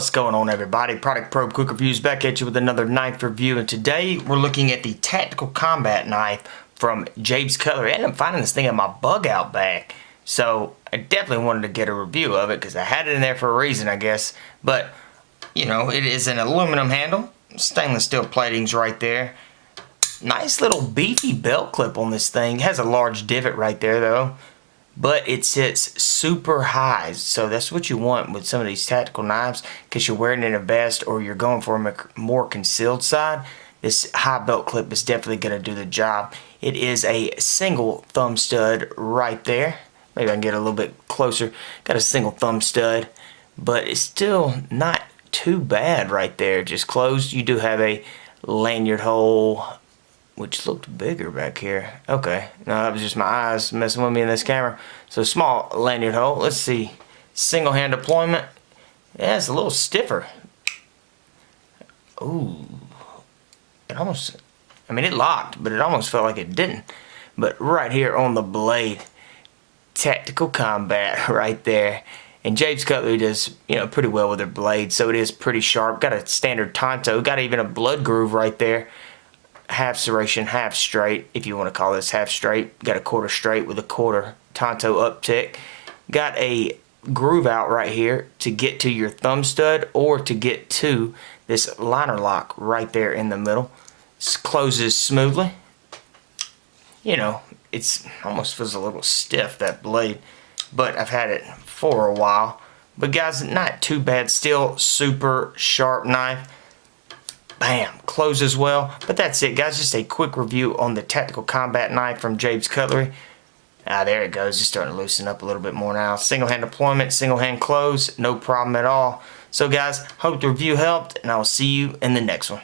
What's going on, everybody? Product Probe Quick Reviews back at you with another knife review, and today we're looking at the Tactical Combat Knife from Jabe's Cutlery. I ended up finding this thing in my bug out bag, so I definitely wanted to get a review of it because I had it in there for a reason, I guess. But, you know, it is an aluminum handle, stainless steel plating's right there. Nice little beefy belt clip on this thing. It has a large divot right there, though. But it sits super high, so that's what you want with some of these tactical knives, because you're wearing it in a vest or you're going for a more concealed side. This high belt clip is definitely going to do the job. It is a single thumb stud right there. Maybe I can get a little bit closer. Got a single thumb stud, but it's still not too bad right there. Just closed. You do have a lanyard hole, which looked bigger back here. Okay, no, that was just my eyes messing with me in this camera. So small lanyard hole. Let's see, single hand deployment. Yeah, it's a little stiffer. Ooh, it almost, I mean, it locked, but it almost felt like it didn't. But right here on the blade, Tactical Combat right there. And Jabe's Cutlery does, you know, pretty well with their blade, so it is pretty sharp. Got a standard Tanto, got even a blood groove right there. Half serration, half straight, if you want to call this half straight. Got a quarter straight with a quarter Tanto uptick. Got a groove out right here to get to your thumb stud or to get to this liner lock right there in the middle. This closes smoothly. You know, it's almost feels a little stiff, that blade, but I've had it for a while. But guys, not too bad. Still super sharp knife. Bam, closes well. But that's it, guys. Just a quick review on the Tactical Combat Knife from Jabe's Cutlery. There it goes. It's starting to loosen up a little bit more now. Single hand deployment, single hand close, no problem at all. So guys, hope the review helped, and I will see you in the next one.